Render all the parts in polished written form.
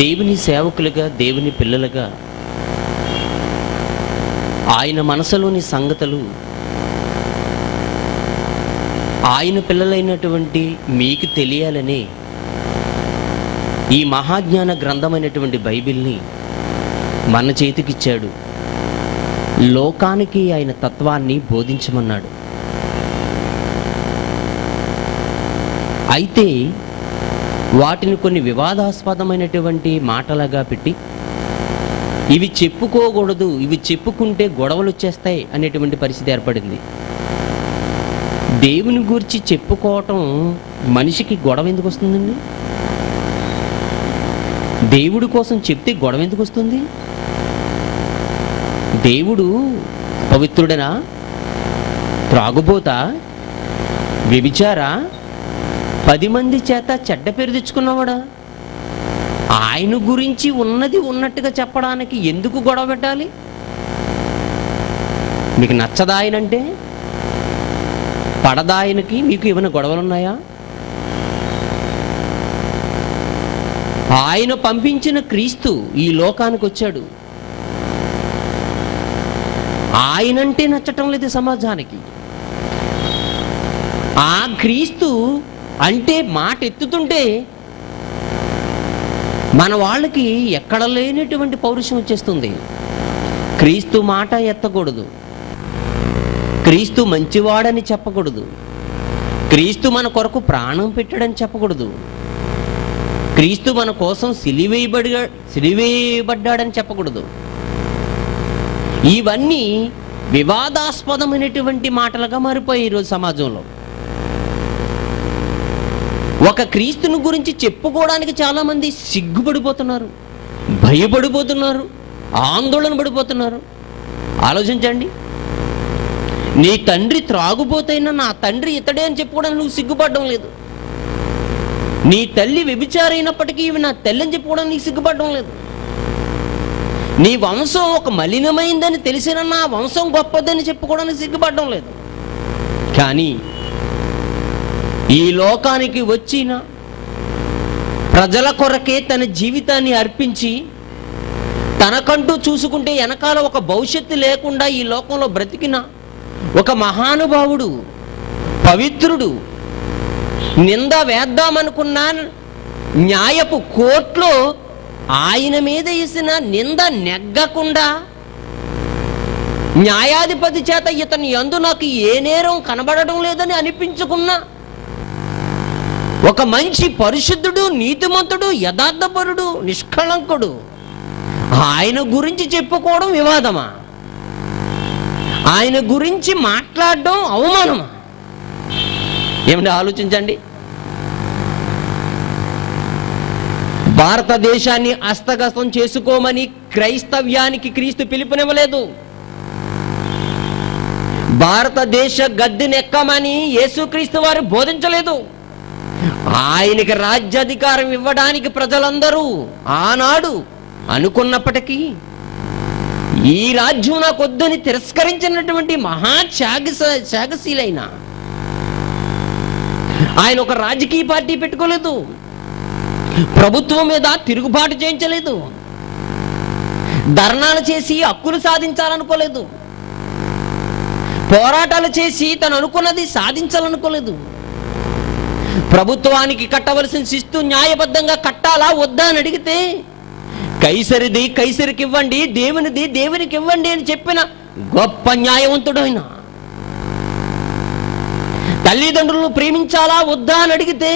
దేవుని సేవకులుగా, దేవుని పిల్లలుగా ఆయన మనసులోని సంగతులు ఆయన పిల్లలైనటువంటి మీకు తెలియాలని ఈ మహాజ్ఞాన గ్రంథమైనటువంటి బైబిల్ని మన చేతికిచ్చాడు. లోకానికి ఆయన తత్వాన్ని బోధించమన్నాడు. అయితే వాటిని కొన్ని వివాదాస్పదమైనటువంటి మాటలుగా పెట్టి ఇవి చెప్పుకోకూడదు, ఇవి చెప్పుకుంటే గొడవలు వచ్చేస్తాయి అనేటువంటి పరిస్థితి ఏర్పడింది. దేవుని గురించి చెప్పుకోవటం మనిషికి గొడవ ఎందుకు వస్తుందండి? దేవుడి కోసం చెప్తే గొడవ ఎందుకు వస్తుంది? దేవుడు పవిత్రుడనా? త్రాగుబోతా? వ్యభిచారా? 10 మంది చేత చెడ్డ పేరు తెచ్చుకున్నవాడా? ఆయన గురించి ఉన్నది ఉన్నట్టుగా చెప్పడానికి ఎందుకు గొడవ పెట్టాలి? మీకు నచ్చదా ఆయనంటే? పడదా ఆయనకి? మీకు ఏమైనా గొడవలు ఉన్నాయా? ఆయన పంపించిన క్రీస్తు ఈ లోకానికి వచ్చాడు. ఆయనంటే నచ్చటం లేదు సమాజానికి. ఆ క్రీస్తు అంటే మాట ఎత్తుతుంటే మన వాళ్ళకి ఎక్కడ లేనటువంటి పౌరుషం వచ్చేస్తుంది. క్రీస్తు మాట ఎత్తకూడదు, క్రీస్తు మంచివాడని చెప్పకూడదు, క్రీస్తు మన కొరకు ప్రాణం పెట్టాడని చెప్పకూడదు, క్రీస్తు మన కోసం సిలివేయబడ్డాడని చెప్పకూడదు. ఇవన్నీ వివాదాస్పదమైనటువంటి మాటలుగా మారిపోయాయి ఈరోజు సమాజంలో. ఒక క్రీస్తుని గురించి చెప్పుకోవడానికి చాలామంది సిగ్గుపడిపోతున్నారు, భయపడిపోతున్నారు, ఆందోళన పడిపోతున్నారు. ఆలోచించండి. నీ తండ్రి త్రాగుబోతైనా నా తండ్రి ఇతడే అని చెప్పుకోవడానికి నువ్వు సిగ్గుపడడం లేదు. నీ తల్లి వ్యభిచారైనప్పటికీ ఇవి నా తల్లి అని చెప్పుకోవడానికి నీకు సిగ్గుపడడం లేదు. నీ వంశం ఒక మలినమైందని తెలిసిన నా వంశం గొప్పదని చెప్పుకోవడానికి సిగ్గుపడడం లేదు. కానీ ఈ లోకానికి వచ్చిన ప్రజల కొరకే తన జీవితాన్ని అర్పించి తనకంటూ చూసుకుంటే వెనకాల ఒక భవిష్యత్తు లేకుండా ఈ లోకంలో బ్రతికిన ఒక మహానుభావుడు, పవిత్రుడు, నింద వేద్దామనుకున్న న్యాయపు కోర్టులో ఆయన మీద వేసిన నింద నెగ్గకుండా న్యాయాధిపతి చేత ఇతని యందు నాకు ఏ నేరం కనబడడం లేదని అనిపించుకున్న ఒక మంచి పరిశుద్ధుడు, నీతిమంతుడు, యథార్థపరుడు, నిష్కళంకుడు, ఆయన గురించి చెప్పుకోవడం వివాదమా? ఆయన గురించి మాట్లాడడం అవమానమా? ఏమిటి ఆలోచించండి. భారతదేశాన్ని హస్తగతం చేసుకోమని క్రైస్తవ్యానికి క్రీస్తు పిలుపునివ్వలేదు. భారతదేశ గద్దెనెక్కమని యేసుక్రీస్తు వారు బోధించలేదు. ఆయనకి రాజ్యాధికారం ఇవ్వడానికి ప్రజలందరూ ఆనాడు అనుకున్నప్పటికీ ఈ రాజ్యం నాకు వద్దని తిరస్కరించినటువంటి త్యాగశీలైన ఆయన ఒక రాజకీయ పార్టీ పెట్టుకోలేదు, ప్రభుత్వం మీద తిరుగుబాటు చేయించలేదు, ధర్నాలు చేసి హక్కులు సాధించాలనుకోలేదు, పోరాటాలు చేసి తను అనుకున్నది సాధించాలనుకోలేదు. ప్రభుత్వానికి కట్టవలసిన శిస్తు న్యాయబద్ధంగా కట్టాలా వద్దా అని అడిగితే కైసరిది కైసరికి ఇవ్వండి, దేవునిది దేవునికి ఇవ్వండి అని చెప్పిన గొప్ప న్యాయవంతుడు ఆయన. తల్లిదండ్రులను ప్రేమించాలా వద్దా అని అడిగితే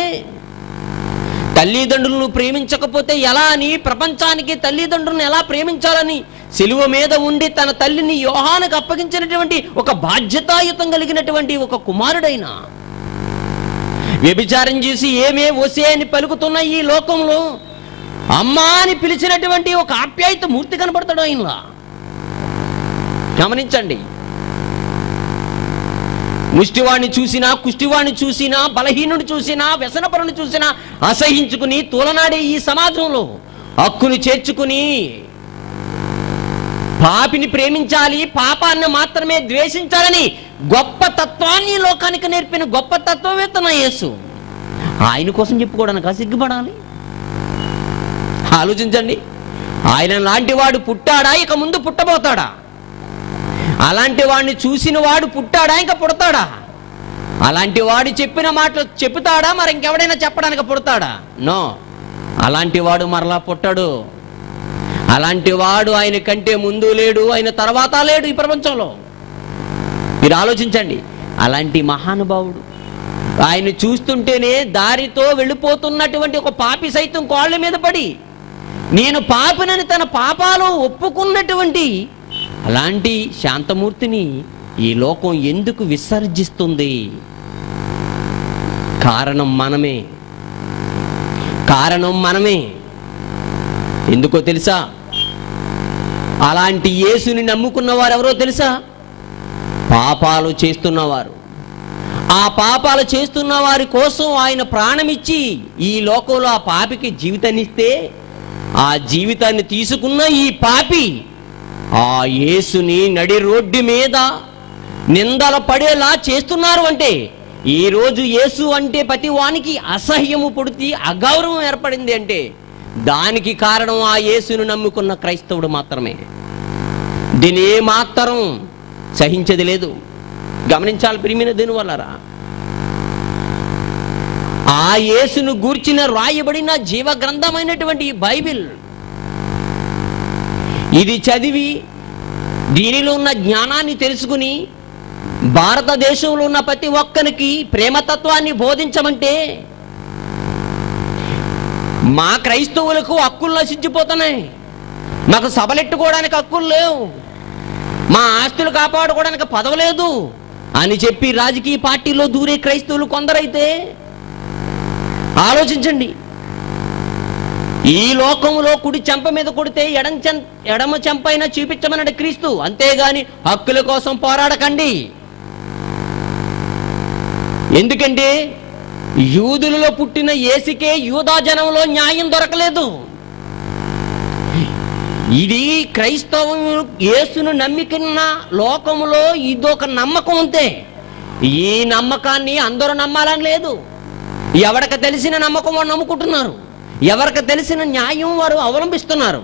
తల్లిదండ్రులను ప్రేమించకపోతే ఎలా అని, ప్రపంచానికి తల్లిదండ్రులను ఎలా ప్రేమించాలని సిలువ మీద ఉండి తన తల్లిని యోహానుకు అప్పగించినటువంటి ఒక బాధ్యతాయుతం కలిగినటువంటి ఒక కుమారుడైన, వ్యభిచారం చేసి ఏమే వసే అని పలుకుతున్న ఈ లోకంలో అమ్మా అని పిలిచినటువంటి ఒక ఆప్యాయత మూర్తి కనబడతాడు ఆయనలా. గమనించండి. ముష్టివాణ్ణి చూసినా, కుష్టివాణ్ణి చూసినా, బలహీనుని చూసినా, వ్యసనపరుని చూసినా అసహించుకుని తూలనాడే ఈ సమాజంలో హక్కును చేర్చుకుని పాపిని ప్రేమించాలి, పాపాన్ని మాత్రమే ద్వేషించాలని గొప్ప తత్వాన్ని లోకానికి నేర్పిన గొప్ప తత్వవేత్త యేసు. ఆయన కోసం చెప్పుకోవడానికి సిగ్గుపడాలి? ఆలోచించండి. ఆయన లాంటి వాడు పుట్టాడా, ఇక ముందు పుట్టబోతాడా? అలాంటి వాడిని చూసిన వాడు పుట్టాడా, ఇంకా పుడతాడా? అలాంటి వాడు చెప్పిన మాటలు చెప్తాడా, మరి ఇంకెవడైనా చెప్పడానికి పుడతాడా? నో, అలాంటి వాడు మరలా పుట్టాడు. అలాంటి వాడు ఆయన కంటే ముందు లేడు, ఆయన తర్వాత లేడు ఈ ప్రపంచంలో. మీరు ఆలోచించండి. అలాంటి మహానుభావుడు ఆయన చూస్తుంటేనే దారితో వెళ్ళిపోతున్నటువంటి ఒక పాపి సైతం కాళ్ళ మీద పడి నేను పాపినని తన పాపాలు ఒప్పుకున్నటువంటి అలాంటి శాంతమూర్తిని ఈ లోకం ఎందుకు విసర్జిస్తుంది? కారణం మనమే. ఎందుకో తెలుసా? అలాంటి యేసుని నమ్ముకున్న వారు ఎవరో తెలుసా? పాపాలు చేస్తున్నవారు. ఆ పాపాలు చేస్తున్న వారి కోసం ఆయన ప్రాణమిచ్చి ఈ లోకంలో ఆ పాపికి జీవితాన్నిస్తే, ఆ జీవితాన్ని తీసుకున్న ఈ పాపి ఆ యేసుని నడి రోడ్డు మీద నిందల పడేలా చేస్తున్నారు. అంటే ఈరోజు యేసు అంటే ప్రతి వానికి అసహ్యము పుడితే అగౌరవం ఏర్పడింది అంటే దానికి కారణం ఆ యేసును నమ్ముకున్న క్రైస్తవుడు మాత్రమే. దీని ఏమాత్రం సహించది లేదు. గమనించాలి ప్రియమైన దేవుని వల్లరా. ఆ యేసును గూర్చిన రాయబడిన జీవ గ్రంథమైనటువంటి బైబిల్, ఇది చదివి దీనిలో ఉన్న జ్ఞానాన్ని తెలుసుకుని భారతదేశంలో ఉన్న ప్రతి ఒక్కరికి ప్రేమతత్వాన్ని బోధించమంటే మా క్రైస్తవులకు హక్కులు నశించిపోతున్నాయి. మాకు సభలెట్టుకోవడానికి హక్కులు లేవు, మా ఆస్తులు కాపాడుకోవడానికి పదవి లేదు అని చెప్పి రాజకీయ పార్టీలో దూరే క్రైస్తవులు కొందరైతే ఆలోచించండి. ఈ లోకంలో కుడి చెంప మీద కొడితే ఎడమ చెంపైనా చూపించమన్నాడు క్రీస్తు. అంతేగాని హక్కుల కోసం పోరాడకండి. ఎందుకంటే యూదులలో పుట్టిన యేసుకే యూదా జనంలో న్యాయం దొరకలేదు. ఇది క్రైస్తవం యేసును నమ్మికున్న లోకములో ఇదొక నమ్మకం అంతే. ఈ నమ్మకాన్ని అందరూ నమ్మాలని లేదు. ఎవరికి తెలిసిన నమ్మకం వారు నమ్ముకుంటున్నారు, ఎవరికి తెలిసిన న్యాయం వారు అవలంబిస్తున్నారు.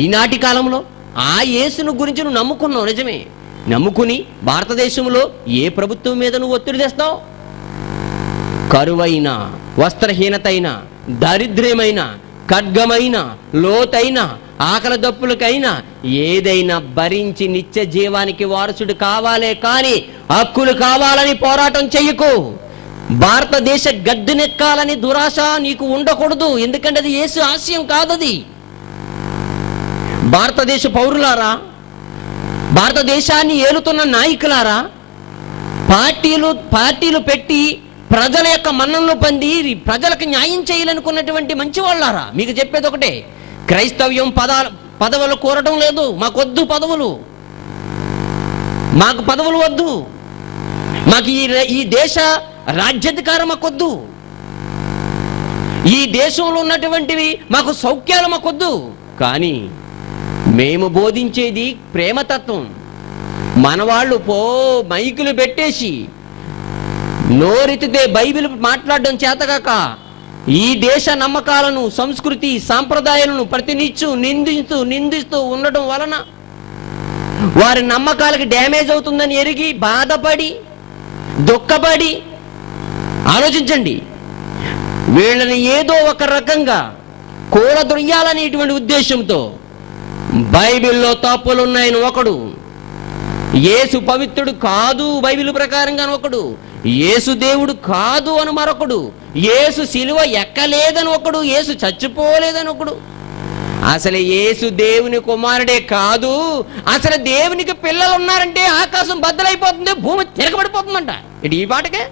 ఈనాటి కాలంలో ఆ యేసును గురించి నువ్వు నమ్ముకున్నావు, నిజమే. నమ్ముకుని భారతదేశంలో ఏ ప్రభుత్వం మీద నువ్వు ఒత్తిడి తెస్తావు? కరువైన, వస్త్రహీనతైన, దరిద్రమైన, ఖడ్గమైన, లోతైన, ఆకలి దప్పులకైనా ఏదైనా భరించి నిత్య జీవానికి వారసుడు కావాలే కానీ హక్కులు కావాలని పోరాటం చెయ్యకు. భారతదేశ గద్దెనెక్కాలని దురాశ నీకు ఉండకూడదు. ఎందుకంటే అది యేసు ఆశయం కాదది. భారతదేశ పౌరులారా, భారతదేశాన్ని ఏలుతున్న నాయకులారా, పార్టీలు పెట్టి ప్రజల యొక్క మన్ననలు పొంది ప్రజలకు న్యాయం చేయాలనుకున్నటువంటి మంచి వాళ్ళారా, మీకు చెప్పేది ఒకటే, క్రైస్తవ్యం పదవులు కోరడం లేదు. మాకొద్దు పదవులు, మాకు పదవులు వద్దు, మాకు ఈ దేశ రాజ్యాధికారం మాకొద్దు, ఈ దేశంలో ఉన్నటువంటివి మాకు సౌఖ్యాలు మాకొద్దు. కానీ మేము బోధించేది ప్రేమతత్వం. మనవాళ్ళు మైకులు పెట్టేసి నోరెత్తితే బైబిల్ మాట్లాడడం చేతగాక ఈ దేశ నమ్మకాలను, సంస్కృతి, సాంప్రదాయాలను ప్రతినిత్యం నిందిస్తూ ఉండడం వలన వారి నమ్మకాలకి డ్యామేజ్ అవుతుందని ఎరిగి బాధపడి దుఃఖపడి ఆలోచించండి, వీళ్ళని ఏదో ఒక రకంగా కూలదొయ్యాలనేటువంటి ఉద్దేశంతో బైబిల్లో తప్పులున్నాయని ఒకడు, యేసు పవిత్రుడు కాదు బైబిల్ ప్రకారంగా ఒకడు, యేసు దేవుడు కాదు అని మరొకడు, యేసు సిలువ ఎక్కలేదని ఒకడు, యేసు చచ్చిపోలేదని ఒకడు, అసలు యేసు దేవుని కుమారుడే కాదు, అసలు దేవునికి పిల్లలు ఉన్నారంటే ఆకాశం బద్దలైపోతుంది, భూమి తిరగబడిపోతుందంట. ఇటు ఈ పాటకే